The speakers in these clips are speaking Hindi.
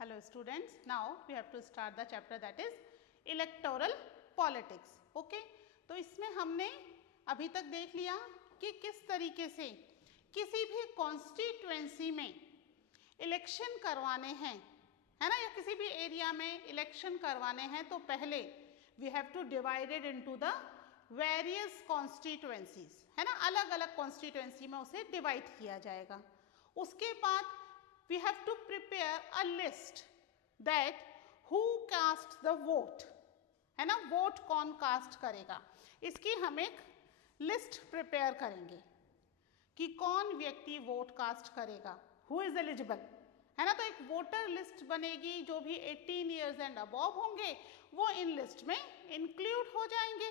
Hello students, now we have to start the chapter that is electoral politics. Okay? तो इसमें हमने अभी तक देख लिया कि किस तरीके से किसी भी कॉन्स्टिट्यूएंसी में इलेक्शन करवाने हैं, है ना, या किसी भी एरिया में इलेक्शन करवाने हैं तो पहले we have to divided into the various constituencies, है ना, अलग अलग कॉन्स्टिट्यूएंसी में उसे डिवाइड किया जाएगा. उसके बाद we have to prepare a list that who cast the vote, है ना, वोट कौन कास्ट करेगा, इसकी हम एक लिस्ट प्रिपेयर करेंगे कि कौन व्यक्ति वोट कास्ट करेगा, हु इज एलिजिबल, है ना. तो एक वोटर लिस्ट बनेगी, जो भी 18 ईयर्स एंड अबव होंगे वो इन लिस्ट में इंक्लूड हो जाएंगे,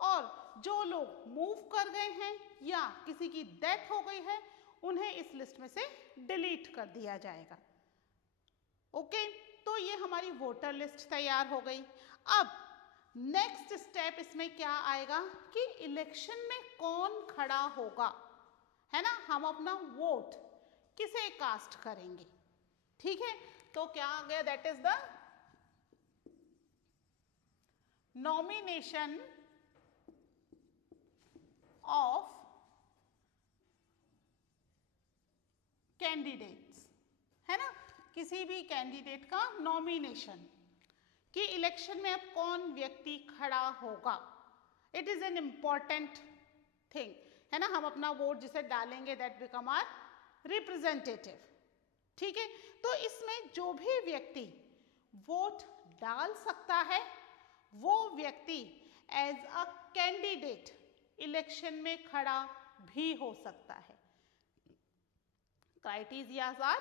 और जो लोग मूव कर गए हैं या किसी की डेथ हो गई है उन्हें इस लिस्ट में से डिलीट कर दिया जाएगा. ओके, तो ये हमारी वोटर लिस्ट तैयार हो गई. अब नेक्स्ट स्टेप इसमें क्या आएगा कि इलेक्शन में कौन खड़ा होगा, है ना, हम अपना वोट किसे कास्ट करेंगे. ठीक है, तो क्या आ गया, that is the nomination of candidates, है ना, किसी भी कैंडिडेट का नॉमिनेशन कि इलेक्शन में अब कौन व्यक्ति खड़ा होगा. It is an important thing, है ना, हम अपना वोट जिसे डालेंगे दैट बिकम आवर रिप्रेजेंटेटिव. ठीक है, तो इसमें जो भी व्यक्ति वोट डाल सकता है वो व्यक्ति एज अ कैंडिडेट इलेक्शन में खड़ा भी हो सकता है. Criterias are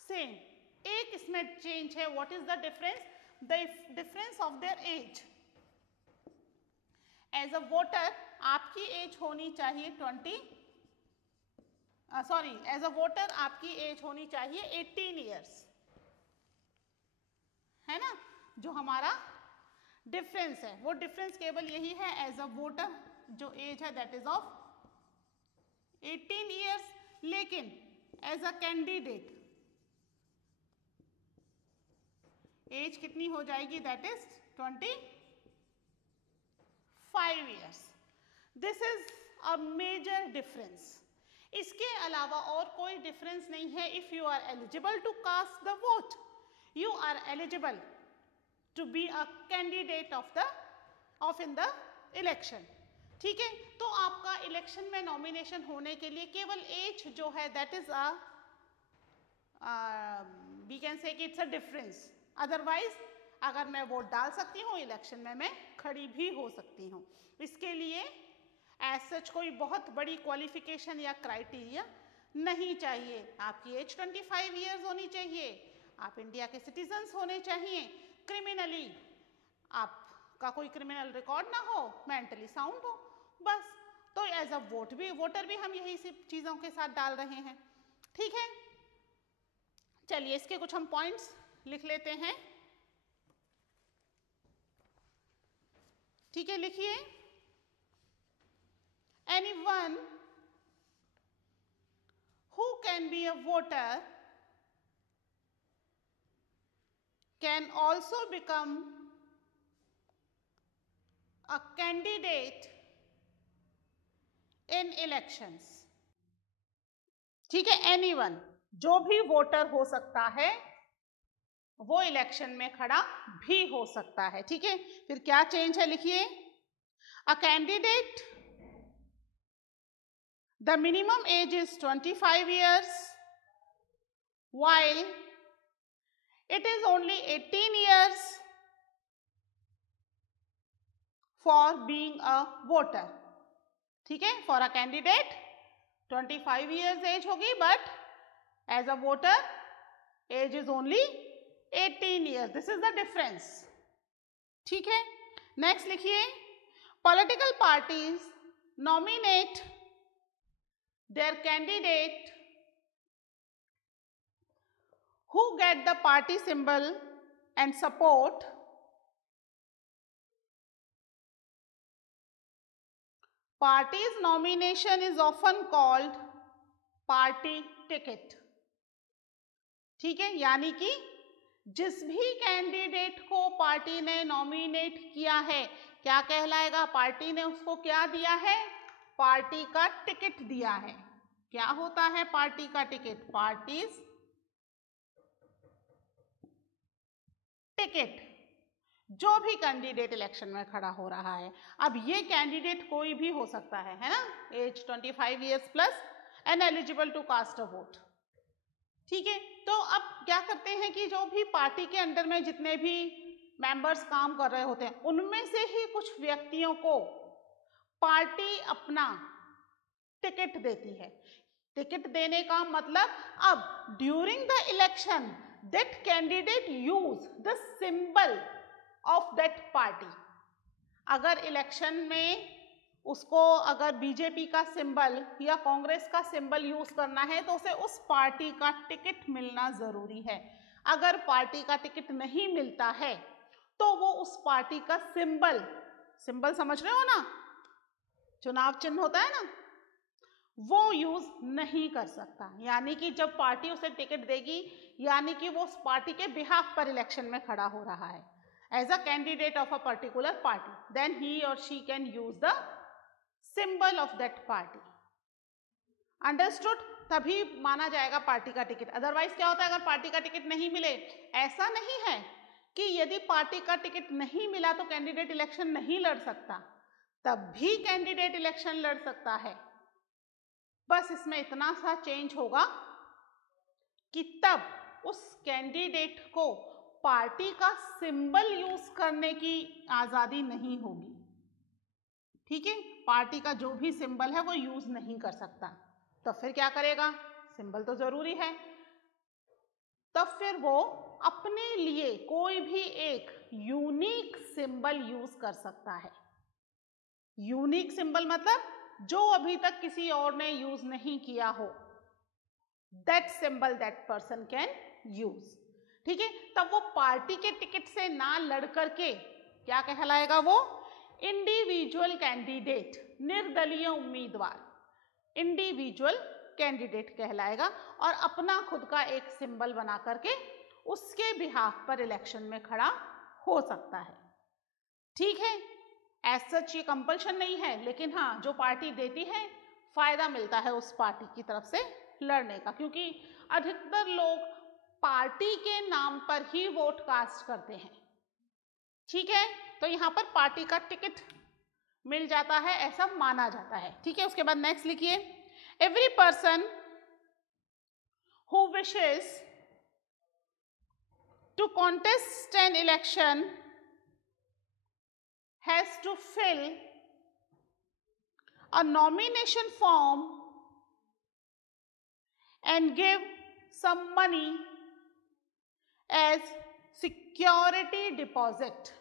same. एक इसमें चेंज है. What is the difference? The difference of their age. As a voter आपकी एज होनी चाहिए एज अ वोटर आपकी एज होनी चाहिए 18 ईयर्स, है ना. जो हमारा डिफरेंस है वो डिफरेंस केवल यही है, एज अ वोटर जो एज है दैट इज ऑफ 18 ईयर्स, लेकिन एज अ कैंडिडेट एज कितनी हो जाएगी, that is 25 years. This is a major difference. इसके अलावा और कोई डिफरेंस नहीं है. If you are eligible to cast the vote, you are eligible to be a candidate of in the election. ठीक है, तो आपका इलेक्शन में नॉमिनेशन होने के लिए केवल एज जो है that is we can say कि इट्स अ डिफरेंस. अदरवाइज अगर मैं वोट डाल सकती हूँ इलेक्शन में मैं खड़ी भी हो सकती हूँ. इसके लिए एज सच कोई बहुत बड़ी क्वालिफिकेशन या क्राइटेरिया नहीं चाहिए. आपकी एज 25 ईयर्स होनी चाहिए, आप इंडिया के सिटीजन्स होने चाहिए, क्रिमिनली आपका कोई क्रिमिनल रिकॉर्ड ना हो, मेंटली साउंड हो, बस. तो एज अ वोटर भी हम यही सब चीज़ों के साथ डाल रहे हैं. ठीक है, चलिए इसके कुछ हम पॉइंट्स लिख लेते हैं. ठीक है, लिखिए. Anyone who can be a voter can also become a candidate in elections. ठीक है, एनीवन जो भी वोटर हो सकता है वो इलेक्शन में खड़ा भी हो सकता है. ठीक है, फिर क्या चेंज है, लिखिए. A candidate the minimum age is 25 years while it is only 18 years for being a voter. ठीक है, for a candidate 25 years age होगी, but as a voter age is only 18 years. This is the difference. ठीक है, नेक्स्ट लिखिए. Political parties nominate their candidate who get the party symbol and support party's nomination is often called party ticket. ठीक है, यानी कि जिस भी कैंडिडेट को पार्टी ने नॉमिनेट किया है क्या कहलाएगा? पार्टी ने उसको क्या दिया है? पार्टी का टिकट दिया है। क्या होता है पार्टी का टिकट? Parties ticket. जो भी कैंडिडेट इलेक्शन में खड़ा हो रहा है, अब ये कैंडिडेट कोई भी हो सकता है ना, age 25 years plus and eligible to cast a vote. ठीक है, तो अब क्या करते हैं कि जो भी पार्टी के अंडर में जितने भी मेंबर्स काम कर रहे होते हैं उनमें से ही कुछ व्यक्तियों को पार्टी अपना टिकट देती है। टिकट देने का मतलब, अब during the election that candidate use the symbol of that party. अगर इलेक्शन में उसको अगर बीजेपी का सिंबल या कांग्रेस का सिंबल यूज करना है तो उसे उस पार्टी का टिकट मिलना जरूरी है। अगर पार्टी का टिकट नहीं मिलता है तो वो उस पार्टी का सिंबल समझ रहे हो ना, चुनाव चिन्ह होता है ना, वो यूज नहीं कर सकता। यानी कि जब पार्टी उसे टिकट देगी यानी कि वो उस पार्टी के बिहाफ पर इलेक्शन में खड़ा हो रहा है as a candidate of a particular party, then he और she can use the symbol of that party. Understood? तभी माना जाएगा पार्टी का टिकट। अदरवाइज क्या होता है अगर पार्टी का टिकट नहीं मिले? ऐसा नहीं है कि यदि पार्टी का टिकट नहीं मिला तो कैंडिडेट इलेक्शन नहीं लड़ सकता, तब भी कैंडिडेट इलेक्शन लड़ सकता है। बस इसमें इतना सा चेंज होगा कि तब उस कैंडिडेट को पार्टी का सिंबल यूज करने की आजादी नहीं होगी। ठीक है, पार्टी का जो भी सिंबल है वो यूज नहीं कर सकता। तो फिर क्या करेगा? सिंबल तो जरूरी है, तब फिर वो अपने लिए कोई भी एक यूनिक सिंबल यूज कर सकता है। यूनिक सिंबल मतलब जो अभी तक किसी और ने यूज नहीं किया हो, that symbol that person can use. ठीक है, तब वो पार्टी के टिकट से ना लड़ करके क्या कहलाएगा? वो इंडिविजुअल कैंडिडेट, निर्दलीय उम्मीदवार, इंडिविजुअल कैंडिडेट कहलाएगा और अपना खुद का एक सिंबल बना करके उसके बिहाफ पर इलेक्शन में खड़ा हो सकता है। ठीक है, एज सच ये कंपल्शन नहीं है, लेकिन हाँ जो पार्टी देती है फायदा मिलता है उस पार्टी की तरफ से लड़ने का, क्योंकि अधिकतर लोग पार्टी के नाम पर ही वोट कास्ट करते हैं। ठीक है, तो यहाँ पर पार्टी का टिकट मिल जाता है ऐसा माना जाता है। ठीक है, उसके बाद नेक्स्ट लिखिए, every person who wishes to contest an election has to fill a nomination form and give some money as security deposit।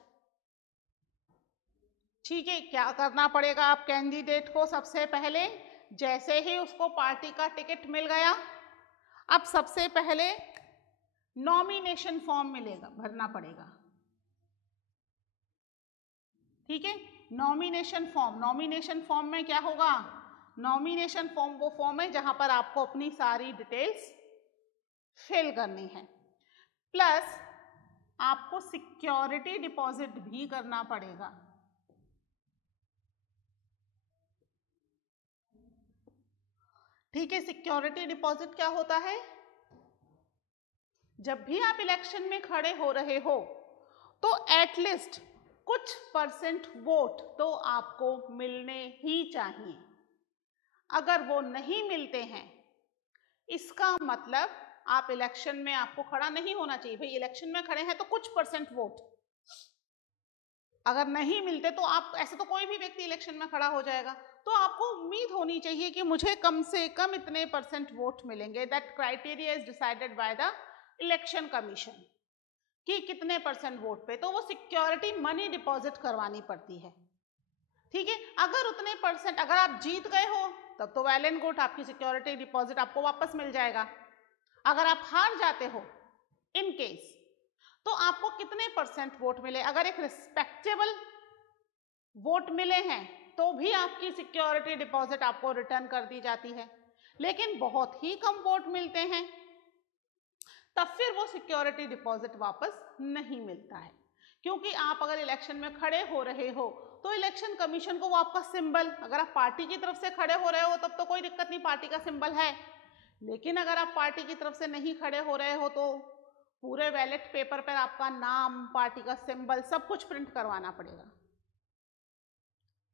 ठीक है, क्या करना पड़ेगा आप कैंडिडेट को? सबसे पहले जैसे ही उसको पार्टी का टिकट मिल गया, अब सबसे पहले नॉमिनेशन फॉर्म मिलेगा, भरना पड़ेगा। ठीक है, नॉमिनेशन फॉर्म में क्या होगा? नॉमिनेशन फॉर्म वो फॉर्म है जहां पर आपको अपनी सारी डिटेल्स फिल करनी है, प्लस आपको सिक्योरिटी डिपॉजिट भी करना पड़ेगा। ठीक है, सिक्योरिटी डिपॉजिट क्या होता है? जब भी आप इलेक्शन में खड़े हो रहे हो तो एटलीस्ट कुछ परसेंट वोट तो आपको मिलने ही चाहिए। अगर वो नहीं मिलते हैं इसका मतलब आप इलेक्शन में आपको खड़ा नहीं होना चाहिए। भाई इलेक्शन में खड़े हैं तो कुछ परसेंट वोट अगर नहीं मिलते तो आप, ऐसे तो कोई भी व्यक्ति इलेक्शन में खड़ा हो जाएगा, तो आपको उम्मीद होनी चाहिए कि मुझे कम से कम इतने परसेंट वोट मिलेंगे। That criteria is decided by the election commission कि कितने परसेंट वोट पे, तो वो सिक्योरिटी मनी डिपॉजिट करवानी पड़ती है। ठीक है, अगर उतने परसेंट, अगर आप जीत गए हो तब तो वेल एंड गुड, आपकी सिक्योरिटी डिपॉजिट आपको वापस मिल जाएगा। अगर आप हार जाते हो इन केस, तो आपको कितने परसेंट वोट मिले? अगर एक रिस्पेक्टेबल वोट मिले हैं तो भी आपकी सिक्योरिटी डिपॉजिट आपको रिटर्न कर दी जाती है, लेकिन बहुत ही कम वोट मिलते हैं तब फिर वो सिक्योरिटी डिपॉजिट वापस नहीं मिलता है। क्योंकि आप अगर इलेक्शन में खड़े हो रहे हो तो इलेक्शन कमीशन को वो आपका सिंबल, अगर आप पार्टी की तरफ से खड़े हो रहे हो तब तो कोई दिक्कत नहीं, पार्टी का सिंबल है। लेकिन अगर आप पार्टी की तरफ से नहीं खड़े हो रहे हो तो पूरे बैलेट पेपर पर आपका नाम, पार्टी का सिंबल, सब कुछ प्रिंट करवाना पड़ेगा।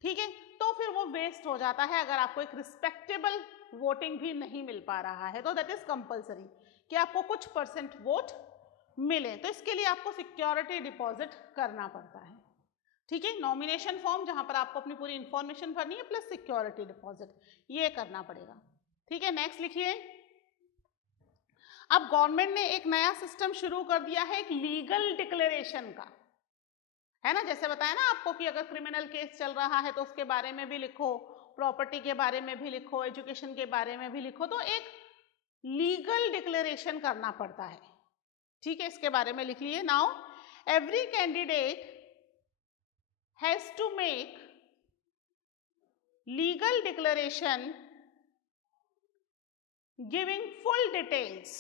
ठीक है, तो फिर वो वेस्ट हो जाता है। अगर आपको एक रिस्पेक्टेबल वोटिंग भी नहीं मिल पा रहा है तो दैट इज कंपलसरी कि आपको कुछ परसेंट वोट मिले, तो इसके लिए आपको सिक्योरिटी डिपॉजिट करना पड़ता है। ठीक है, नॉमिनेशन फॉर्म जहां पर आपको अपनी पूरी इंफॉर्मेशन भरनी है प्लस सिक्योरिटी डिपॉजिट, ये करना पड़ेगा। ठीक है, नेक्स्ट लिखिए। अब गवर्नमेंट ने एक नया सिस्टम शुरू कर दिया है, एक लीगल डिक्लेरेशन का, है ना। जैसे बताया ना आपको कि अगर क्रिमिनल केस चल रहा है तो उसके बारे में भी लिखो, प्रॉपर्टी के बारे में भी लिखो, एजुकेशन के बारे में भी लिखो, तो एक लीगल डिक्लेरेशन करना पड़ता है। ठीक है, इसके बारे में लिख लिए। Now every candidate has to make legal declaration giving full details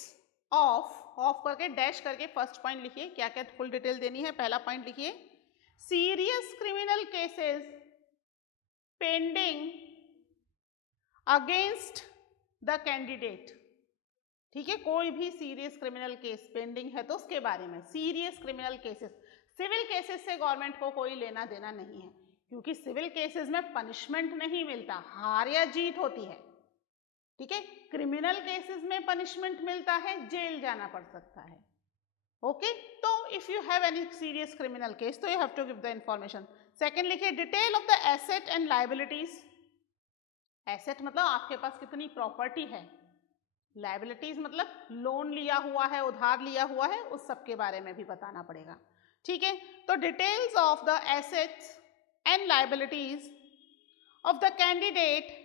of करके डैश करके फर्स्ट पॉइंट लिखिए, क्या क्या फुल डिटेल देनी है। पहला पॉइंट लिखिए, serious criminal cases pending against the candidate. ठीक है, कोई भी सीरियस क्रिमिनल केस पेंडिंग है तो उसके बारे में। Serious criminal cases, civil cases से गवर्नमेंट को कोई लेना देना नहीं है, क्योंकि सिविल केसेस में पनिशमेंट नहीं मिलता, हार या जीत होती है। ठीक है, क्रिमिनल केसेस में पनिशमेंट मिलता है, जेल जाना पड़ सकता है। ओके, तो if you have any serious criminal case तो you have to give the information. Second लिखिए, detail of the asset and liabilities. Asset मतलब आपके पास कितनी प्रॉपर्टी है, लायबिलिटीज मतलब लोन लिया हुआ है, उधार लिया हुआ है, उस सब के बारे में भी बताना पड़ेगा। ठीक है, तो details of the assets and liabilities of the candidate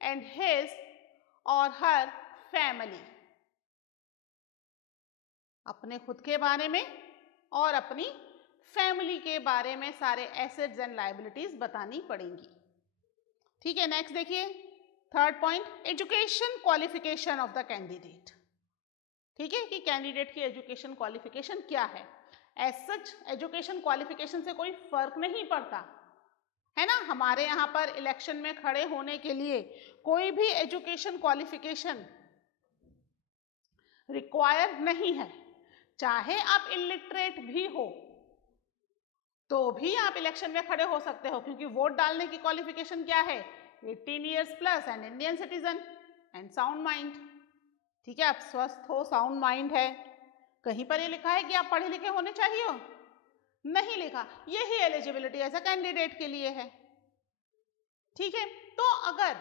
and his और हर फैमिली, अपने खुद के बारे में और अपनी फैमिली के बारे में सारे एसेट्स एंड लायबिलिटीज बतानी पड़ेंगी। ठीक है, नेक्स्ट देखिए, third point, education qualification of the candidate. ठीक है, कि कैंडिडेट की एजुकेशन क्वालिफिकेशन क्या है। एज सच एजुकेशन क्वालिफिकेशन से कोई फर्क नहीं पड़ता, है ना। हमारे यहाँ पर इलेक्शन में खड़े होने के लिए कोई भी एजुकेशन क्वालिफिकेशन रिक्वायर नहीं है। चाहे आप इलिटरेट भी हो तो भी आप इलेक्शन में खड़े हो सकते हो, क्योंकि वोट डालने की क्वालिफिकेशन क्या है, 18 years plus and Indian citizen and sound mind. ठीक है, आप स्वस्थ हो, साउंड माइंड है। कहीं पर ये लिखा है कि आप पढ़े लिखे होने चाहिए हो, नहीं लिखा। यही एलिजिबिलिटी एज अ कैंडिडेट के लिए है। ठीक है, तो अगर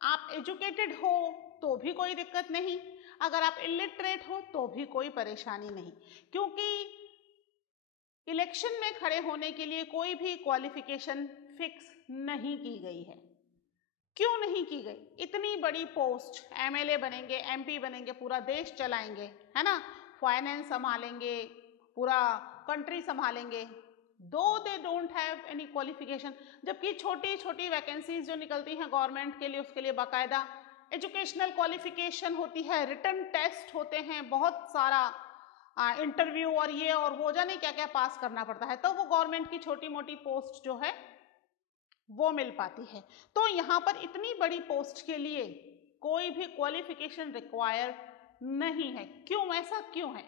आप एजुकेटेड हो तो भी कोई दिक्कत नहीं, अगर आप इलिटरेट हो तो भी कोई परेशानी नहीं, क्योंकि इलेक्शन में खड़े होने के लिए कोई भी क्वालिफिकेशन फिक्स नहीं की गई है। क्यों नहीं की गई? इतनी बड़ी पोस्ट, एमएलए बनेंगे, एमपी बनेंगे, पूरा देश चलाएंगे, है ना, फाइनेंस संभालेंगे, पूरा कंट्री संभालेंगे, दो they don't have any qualification. जबकि छोटी छोटी वैकेंसीज जो निकलती हैं गवर्नमेंट के लिए, उसके लिए बाकायदा एजुकेशनल क्वालिफिकेशन होती है, रिटन टेस्ट होते हैं, बहुत सारा इंटरव्यू और ये और वो जाने क्या क्या पास करना पड़ता है, तो वो गवर्नमेंट की छोटी मोटी पोस्ट जो है वो मिल पाती है। तो यहाँ पर इतनी बड़ी पोस्ट के लिए कोई भी क्वालिफिकेशन रिक्वायर नहीं है। क्यों, ऐसा क्यों है?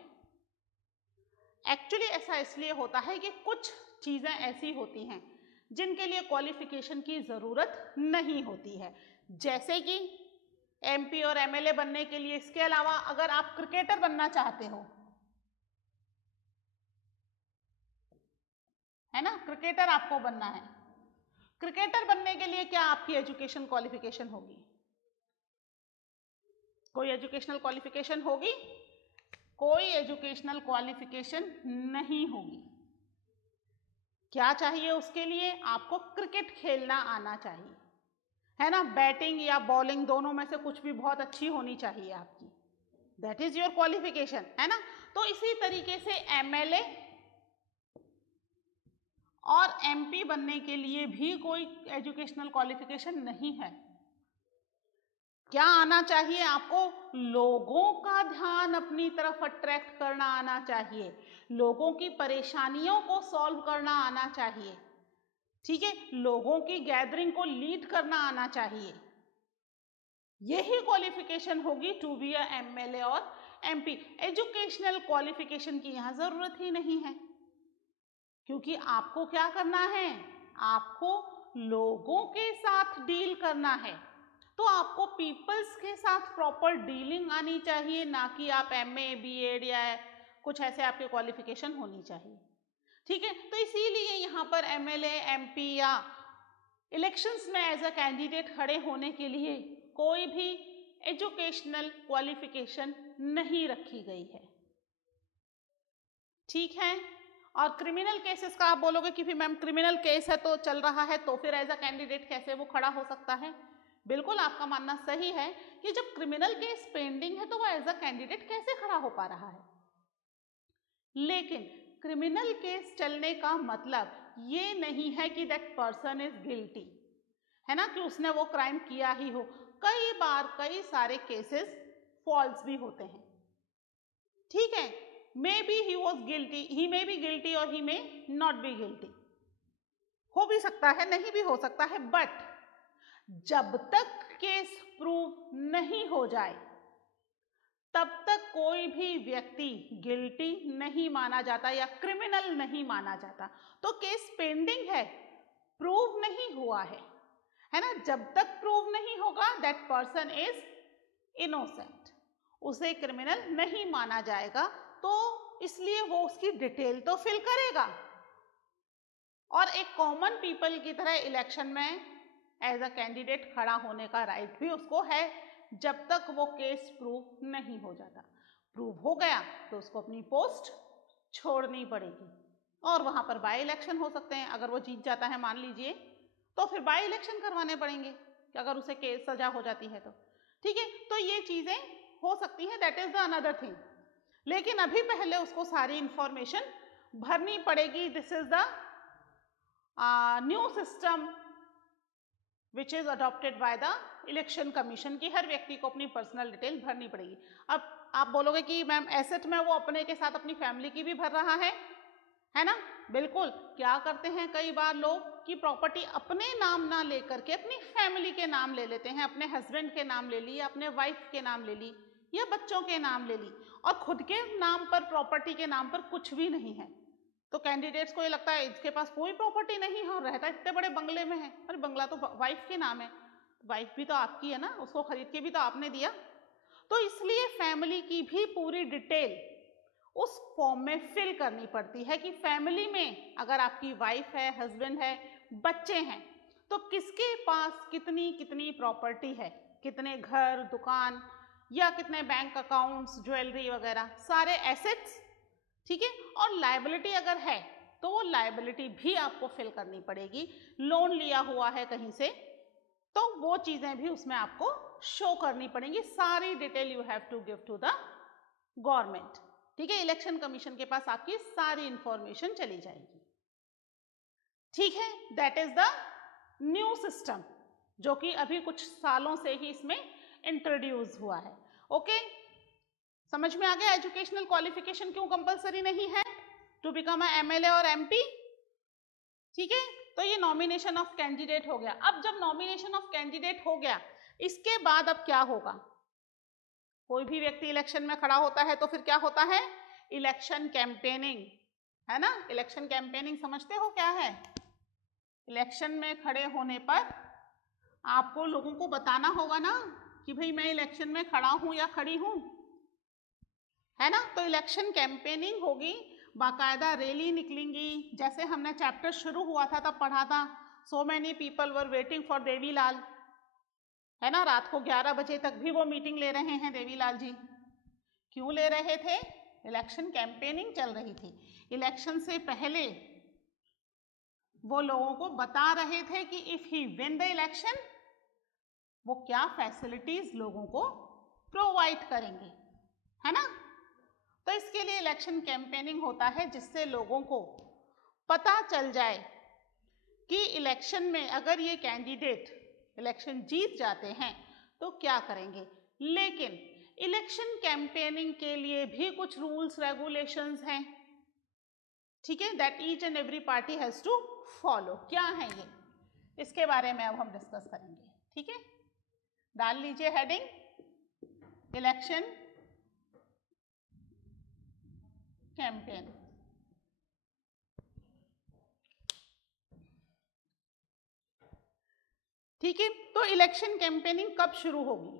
एक्चुअली ऐसा इसलिए होता है कि कुछ चीज़ें ऐसी होती हैं जिनके लिए क्वालिफिकेशन की ज़रूरत नहीं होती है, जैसे कि एमपी और एमएलए बनने के लिए। इसके अलावा अगर आप क्रिकेटर बनना चाहते हो, है ना, क्रिकेटर आपको बनना है, क्रिकेटर बनने के लिए क्या आपकी एजुकेशन क्वालिफिकेशन होगी? कोई एजुकेशनल क्वालिफिकेशन होगी? कोई एजुकेशनल क्वालिफिकेशन नहीं होगी। क्या चाहिए उसके लिए? आपको क्रिकेट खेलना आना चाहिए, है ना, बैटिंग या बॉलिंग दोनों में से कुछ भी बहुत अच्छी होनी चाहिए आपकी, दैट इज योर क्वालिफिकेशन, है ना। तो इसी तरीके से एमएलए और एमपी बनने के लिए भी कोई एजुकेशनल क्वालिफिकेशन नहीं है। क्या आना चाहिए आपको? लोगों का ध्यान अपनी तरफ अट्रैक्ट करना आना चाहिए, लोगों की परेशानियों को सॉल्व करना आना चाहिए, ठीक है, लोगों की गैदरिंग को लीड करना आना चाहिए। यही क्वालिफिकेशन होगी टू बी अ एमएलए और एमपी। एजुकेशनल क्वालिफिकेशन की यहां जरूरत ही नहीं है, क्योंकि आपको क्या करना है? आपको लोगों के साथ डील करना है, तो आपको पीपल्स के साथ प्रॉपर डीलिंग आनी चाहिए, ना कि आप एमए बीएड या कुछ ऐसे आपके क्वालिफिकेशन होनी चाहिए, ठीक है। तो इसीलिए यहाँ पर एमएलए एमपी या इलेक्शंस में एज अ कैंडिडेट खड़े होने के लिए कोई भी एजुकेशनल क्वालिफिकेशन नहीं रखी गई है, ठीक है। और क्रिमिनल केसेस का आप बोलोगे कि फिर मैम क्रिमिनल केस है तो चल रहा है, तो फिर एज अ कैंडिडेट कैसे वो खड़ा हो सकता है? बिल्कुल आपका मानना सही है कि जब क्रिमिनल केस पेंडिंग है तो वो एज अ कैंडिडेट कैसे खड़ा हो पा रहा है। लेकिन क्रिमिनल केस चलने का मतलब ये नहीं है कि दैट पर्सन इज गिल्टी, है ना, कि उसने वो क्राइम किया ही हो। कई बार कई सारे केसेस फॉल्स भी होते हैं, ठीक है। May be he was guilty, he may be guilty और ही मे नॉट बी गिल्टी, हो भी सकता है, नहीं भी हो सकता है, बट जब तक केस प्रूव नहीं हो जाए तब तक कोई भी व्यक्ति गिल्टी नहीं माना जाता या क्रिमिनल नहीं माना जाता। तो केस पेंडिंग है, प्रूव नहीं हुआ है ना, जब तक प्रूव नहीं होगा दैट पर्सन इज इनोसेंट, उसे क्रिमिनल नहीं माना जाएगा। तो इसलिए वो उसकी डिटेल तो फिल करेगा और एक कॉमन पीपल की तरह इलेक्शन में एज अ कैंडिडेट खड़ा होने का राइट भी उसको है, जब तक वो केस प्रूव नहीं हो जाता। प्रूव हो गया तो उसको अपनी पोस्ट छोड़नी पड़ेगी और वहां पर बाय इलेक्शन हो सकते हैं। अगर वो जीत जाता है मान लीजिए, तो फिर बाय इलेक्शन करवाने पड़ेंगे कि अगर उसे केस सजा हो जाती है तो, ठीक है। तो ये चीजें हो सकती है, that is the another thing. लेकिन अभी पहले उसको सारी इंफॉर्मेशन भरनी पड़ेगी। This is the new system which is adopted by the election commission की हर व्यक्ति को अपनी पर्सनल डिटेल भरनी पड़ेगी। अब आप बोलोगे कि मैम एसेट में वो अपने के साथ अपनी फैमिली की भी भर रहा है ना? बिल्कुल। क्या करते हैं कई बार लोग कि प्रॉपर्टी अपने नाम ना लेकर के अपनी फैमिली के नाम ले लेते हैं, अपने हस्बैंड के नाम ले ली या अपने वाइफ के नाम ले ली या बच्चों के नाम ले ली, और खुद के नाम पर प्रॉपर्टी के नाम पर कुछ भी नहीं है। तो कैंडिडेट्स को ये लगता है इसके पास कोई प्रॉपर्टी नहीं है और रहता इतने बड़े बंगले में है। अरे बंगला तो वाइफ के नाम है, वाइफ भी तो आपकी है ना, उसको खरीद के भी तो आपने दिया। तो इसलिए फैमिली की भी पूरी डिटेल उस फॉर्म में फिल करनी पड़ती है कि फैमिली में अगर आपकी वाइफ है, हस्बैंड है, बच्चे हैं, तो किसके पास कितनी कितनी प्रॉपर्टी है, कितने घर, दुकान या कितने बैंक अकाउंट्स, ज्वेलरी वगैरह, सारे एसेट्स, ठीक है। और लायबिलिटी अगर है तो वो लायबिलिटी भी आपको फिल करनी पड़ेगी। लोन लिया हुआ है कहीं से तो वो चीजें भी उसमें आपको शो करनी पड़ेंगी। सारी detail you have to give to the government, ठीक है। इलेक्शन कमीशन के पास आपकी सारी इंफॉर्मेशन चली जाएगी, ठीक है। That is the new system जो कि अभी कुछ सालों से ही इसमें इंट्रोड्यूस हुआ है। ओके, समझ में आ गया एजुकेशनल क्वालिफिकेशन क्यों कंपलसरी नहीं है टू बिकम अ एमएलए और एमपी, ठीक है। तो ये नॉमिनेशन ऑफ कैंडिडेट हो गया। अब जब नॉमिनेशन ऑफ कैंडिडेट हो गया, इसके बाद अब क्या होगा? कोई भी व्यक्ति इलेक्शन में खड़ा होता है तो फिर क्या होता है? इलेक्शन कैंपेनिंग, है ना। इलेक्शन कैंपेनिंग समझते हो क्या है? इलेक्शन में खड़े होने पर आपको लोगों को बताना होगा ना कि भाई मैं इलेक्शन में खड़ा हूं या खड़ी हूं, है ना। तो इलेक्शन कैंपेनिंग होगी, बाकायदा रैली निकलेंगी। जैसे हमने चैप्टर शुरू हुआ था तब पढ़ा था, so many people were waiting for Devilal, है ना। रात को 11 बजे तक भी वो मीटिंग ले रहे हैं देवीलाल जी। क्यों ले रहे थे? इलेक्शन कैंपेनिंग चल रही थी। इलेक्शन से पहले वो लोगों को बता रहे थे कि if he win the election वो क्या फैसिलिटीज लोगों को प्रोवाइड करेंगे, है ना। तो इसके लिए इलेक्शन कैंपेनिंग होता है जिससे लोगों को पता चल जाए कि इलेक्शन में अगर ये कैंडिडेट इलेक्शन जीत जाते हैं तो क्या करेंगे। लेकिन इलेक्शन कैंपेनिंग के लिए भी कुछ रूल्स रेगुलेशंस हैं, ठीक है, that each and every party has to follow. क्या है ये, इसके बारे में अब हम डिस्कस करेंगे, ठीक है। डाल लीजिए हेडिंग इलेक्शन कैंपेन। ठीक है, तो इलेक्शन कैंपेनिंग कब शुरू होगी।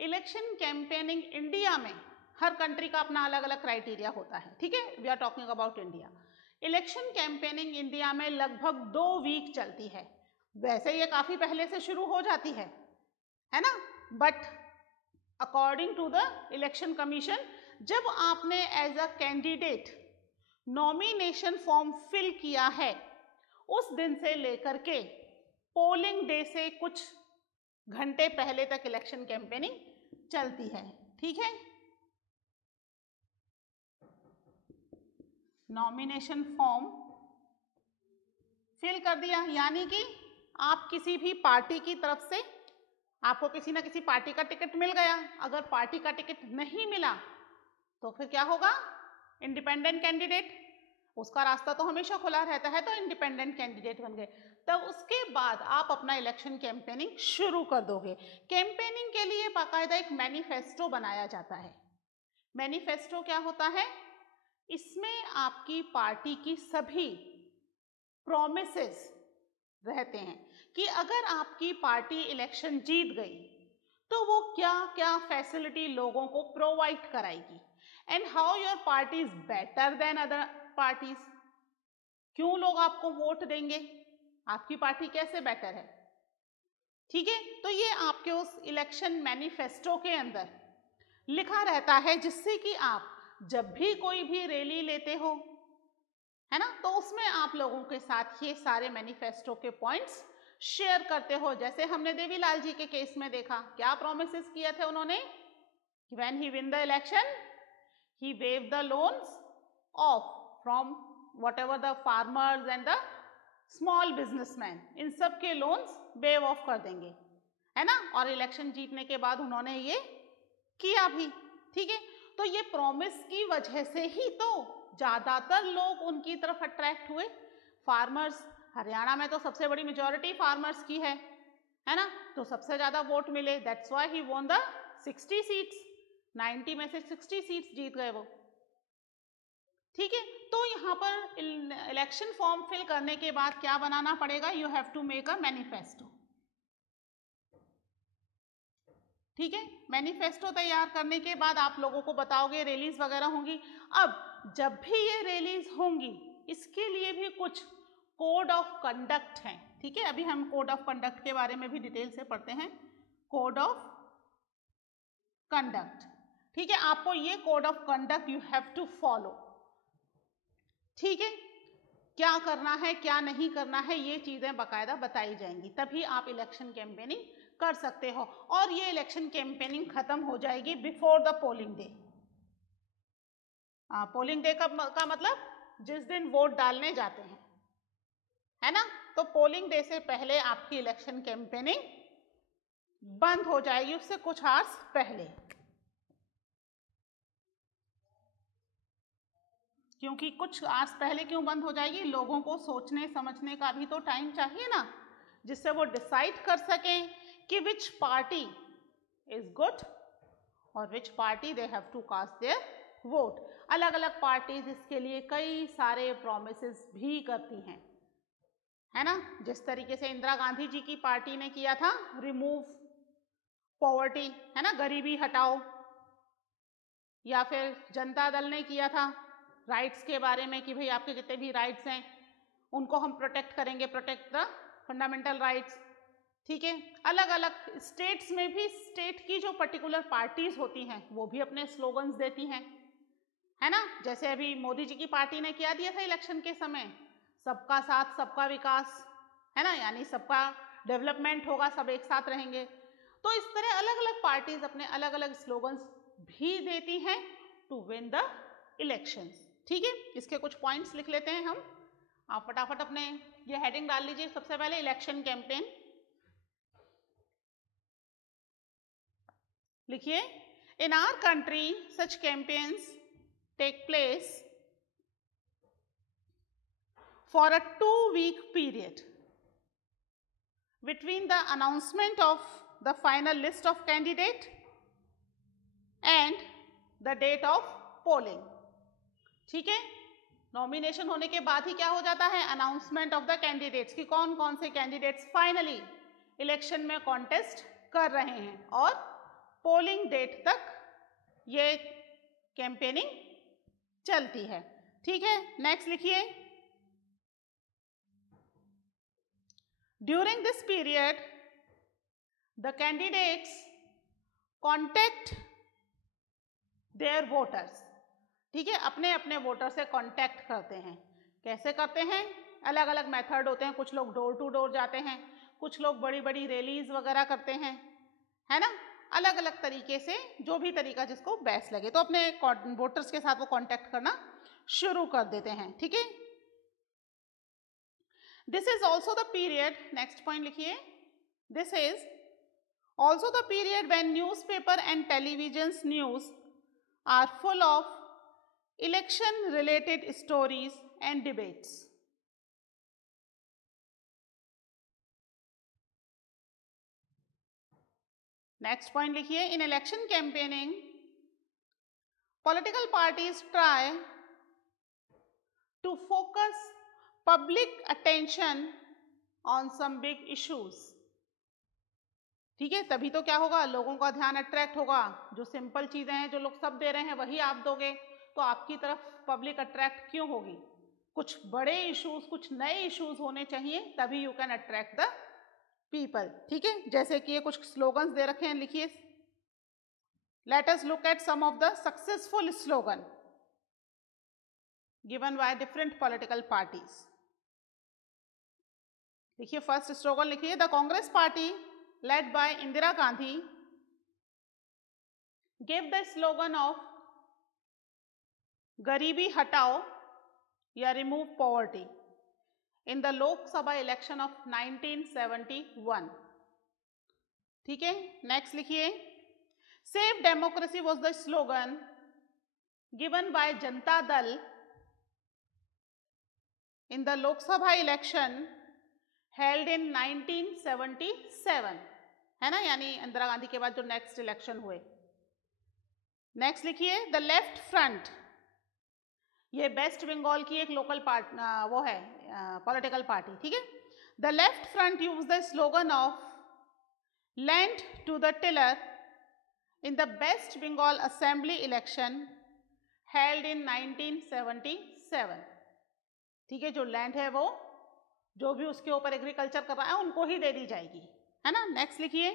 इलेक्शन कैंपेनिंग इंडिया में हर कंट्री का अपना अलग अलग क्राइटेरिया होता है, ठीक है, we are talking about India. Election campaigning India में लगभग 2 वीक चलती है। वैसे ये काफी पहले से शुरू हो जाती है ना, but according to the election commission, जब आपने as a candidate nomination form fill किया है, उस दिन से लेकर के पोलिंग डे से कुछ घंटे पहले तक इलेक्शन कैंपेनिंग चलती है, ठीक है। नॉमिनेशन फॉर्म फिल कर दिया, यानी कि आप किसी भी पार्टी की तरफ से, आपको किसी ना किसी पार्टी का टिकट मिल गया, अगर पार्टी का टिकट नहीं मिला तो फिर क्या होगा, इंडिपेंडेंट कैंडिडेट, उसका रास्ता तो हमेशा खुला रहता है, तो इंडिपेंडेंट कैंडिडेट बन गए। तब उसके बाद आप अपना इलेक्शन कैंपेनिंग शुरू कर दोगे। कैंपेनिंग के लिए बाकायदा एक मैनिफेस्टो बनाया जाता है। मैनिफेस्टो क्या होता है, इसमें आपकी पार्टी की सभी प्रॉमिसेस रहते हैं कि अगर आपकी पार्टी इलेक्शन जीत गई तो वो क्या क्या फैसिलिटी लोगों को प्रोवाइड कराएगी, and how your party is better than other parties. क्यों लोग आपको वोट देंगे, आपकी पार्टी कैसे बेटर है, ठीक है। तो ये आपके उस इलेक्शन मैनिफेस्टो के अंदर लिखा रहता है, जिससे कि आप जब भी कोई भी रैली लेते हो, है ना, तो उसमें आप लोगों के साथ ये सारे मैनिफेस्टो के पॉइंट्स शेयर करते हो। जैसे हमने देवीलाल जी के केस में देखा, क्या प्रोमिसेस किए थे उन्होंने, when he win the election he waive the loans off from whatever the farmers and the small businessman, इन सब के लोन्स वेव ऑफ कर देंगे, है ना, और इलेक्शन जीतने के बाद उन्होंने ये किया भी, ठीक है। तो ये प्रॉमिस की वजह से ही तो ज्यादातर लोग उनकी तरफ अट्रैक्ट हुए। फार्मर्स, हरियाणा में तो सबसे बड़ी मेजॉरिटी फार्मर्स की है ना, तो सबसे ज्यादा वोट मिले, that's why he won the 60 seats, 90 में से 60 सीट्स जीत गए वो, ठीक है। तो यहाँ पर इलेक्शन फॉर्म फिल करने के बाद क्या बनाना पड़ेगा, you have to make a manifesto, ठीक है। मैनिफेस्टो तैयार करने के बाद आप लोगों को बताओगे रैलीज वगैरह होंगी। अब जब भी ये रैलीज होंगी, इसके लिए भी कुछ कोड ऑफ कंडक्ट हैं, ठीक है। अभी हम कोड ऑफ कंडक्ट के बारे में भी डिटेल से पढ़ते हैं। कोड ऑफ कंडक्ट, ठीक है, आपको ये code of conduct you have to follow, ठीक है। क्या करना है क्या नहीं करना है, ये चीजें बाकायदा बताई जाएंगी, तभी आप इलेक्शन कैंपेनिंग कर सकते हो। और ये इलेक्शन कैंपेनिंग खत्म हो जाएगी before the polling day. Polling day का मतलब जिस दिन वोट डालने जाते हैं, है ना, तो पोलिंग डे से पहले आपकी इलेक्शन कैंपेनिंग बंद हो जाएगी, उससे कुछ आवर्स पहले, क्योंकि कुछ आवर्स पहले क्यों बंद हो जाएगी, लोगों को सोचने समझने का भी तो टाइम चाहिए ना, जिससे वो डिसाइड कर सकें कि विच पार्टी इज गुड और which party they have to cast their vote. अलग अलग पार्टीज इसके लिए कई सारे प्रोमिसेस भी करती हैं, है ना, जिस तरीके से इंदिरा गांधी जी की पार्टी ने किया था, रिमूव पॉवर्टी, है ना, गरीबी हटाओ, या फिर जनता दल ने किया था राइट्स के बारे में कि भाई आपके जितने भी राइट्स हैं उनको हम प्रोटेक्ट करेंगे, प्रोटेक्ट द फंडामेंटल राइट्स, ठीक है। अलग अलग स्टेट्स में भी स्टेट की जो पर्टिकुलर पार्टीज होती हैं वो भी अपने स्लोगन्स देती हैं, है ना, जैसे अभी मोदी जी की पार्टी ने क्या दिया था इलेक्शन के समय, सबका साथ सबका विकास, है ना, यानी सबका डेवलपमेंट होगा, सब एक साथ रहेंगे। तो इस तरह अलग अलग पार्टीज अपने अलग अलग स्लोगन्स भी देती हैं टू विन द इलेक्शंस, ठीक है। इसके कुछ पॉइंट्स लिख लेते हैं हम, आप फटाफट अपने ये हेडिंग डाल लीजिए। सबसे पहले इलेक्शन कैंपेन, लिखिए, in our country such campaigns take place for a 2-week period between the announcement of the final list of candidate and the date of polling. ठीक है, नॉमिनेशन होने के बाद ही क्या हो जाता है, अनाउंसमेंट ऑफ द कैंडिडेट्स कि कौन कौन से कैंडिडेट्स फाइनली इलेक्शन में कॉन्टेस्ट कर रहे हैं और पोलिंग डेट तक ये कैंपेनिंग चलती है। ठीक है, नेक्स्ट लिखिए, during this period the candidates contact their voters. ठीक है, अपने अपने वोटर से कांटेक्ट करते हैं। कैसे करते हैं, अलग अलग मेथड होते हैं, कुछ लोग डोर टू डोर जाते हैं, कुछ लोग बड़ी बड़ी रैलीज वगैरह करते हैं, है ना, अलग अलग तरीके से, जो भी तरीका जिसको बेस्ट लगे, तो अपने वोटर्स के साथ वो कांटेक्ट करना शुरू कर देते हैं। ठीक है, this is also the period, next point लिखिए, this is also the period when newspaper and television's news are full of election related stories and debates. Next point लिखिए, in election campaigning political parties try to focus public attention on some big issues. ठीक है, तभी तो क्या होगा, लोगों का ध्यान अट्रैक्ट होगा। जो सिंपल चीजें हैं जो लोग सब दे रहे हैं वही आप दोगे तो आपकी तरफ पब्लिक अट्रैक्ट क्यों होगी। कुछ बड़े इश्यूज, कुछ नए इश्यूज होने चाहिए, तभी you can attract the people. ठीक है, जैसे कि ये कुछ स्लोगन्स दे रखे हैं, लिखिए, let us look at some of the successful slogan given by different political parties. देखिए, फर्स्ट स्लोगन लिखिए, the Congress party led by Indira Gandhi give the slogan of garibi hatao या remove poverty in the Lok Sabha election of 1971। ठीक है, नेक्स्ट लिखिए, save democracy was the slogan given by Janata Dal in the Lok Sabha election held in 1977, है ना, यानी इंदिरा गांधी के बाद जो नेक्स्ट इलेक्शन हुए। नेक्स्ट लिखिए, द लेफ्ट फ्रंट, ये वेस्ट बंगाल की एक लोकल वो है पॉलिटिकल पार्टी। ठीक है, the left front use the slogan of land to the tiller in the West Bengal assembly election held in 1977। ठीक है, जो लैंड है वो जो भी उसके ऊपर एग्रीकल्चर कर रहा है उनको ही दे दी जाएगी, है ना। नेक्स्ट लिखिए,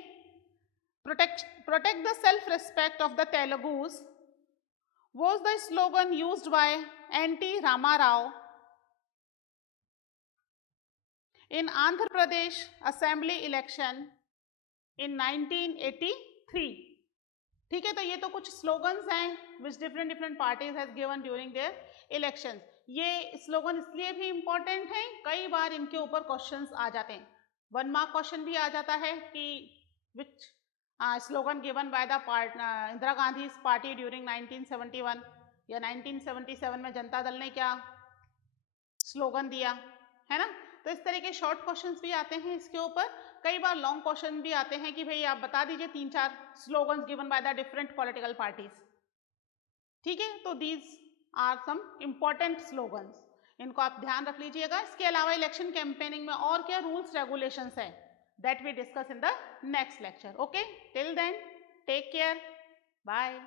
protect the self respect of the Telugus was the slogan used by N.T. Ramarao in Andhra Pradesh Assembly election in 1983। ठीक है, तो ये तो कुछ स्लोगन्स हैं which different parties has given during their elections. ये स्लोगन इसलिए भी इम्पोर्टेंट हैं, कई बार इनके ऊपर क्वेश्चंस आ जाते हैं, 1 मार्क क्वेश्चन भी आ जाता है कि which slogan given by the Indira Gandhi party during 1971 या 1977 में जनता दल ने क्या स्लोगन दिया, है ना। तो इस तरह के शॉर्ट क्वेश्चंस भी आते हैं इसके ऊपर। कई बार लॉन्ग क्वेश्चन भी आते हैं कि भाई आप बता दीजिए 3-4 slogans given by the different political parties. ठीक है, तो these are some important slogans, इनको आप ध्यान रख लीजिएगा। इसके अलावा इलेक्शन कैंपेनिंग में और क्या रूल्स रेगुलेशंस है that we discuss in the next lecture. Okay, till then take care, bye.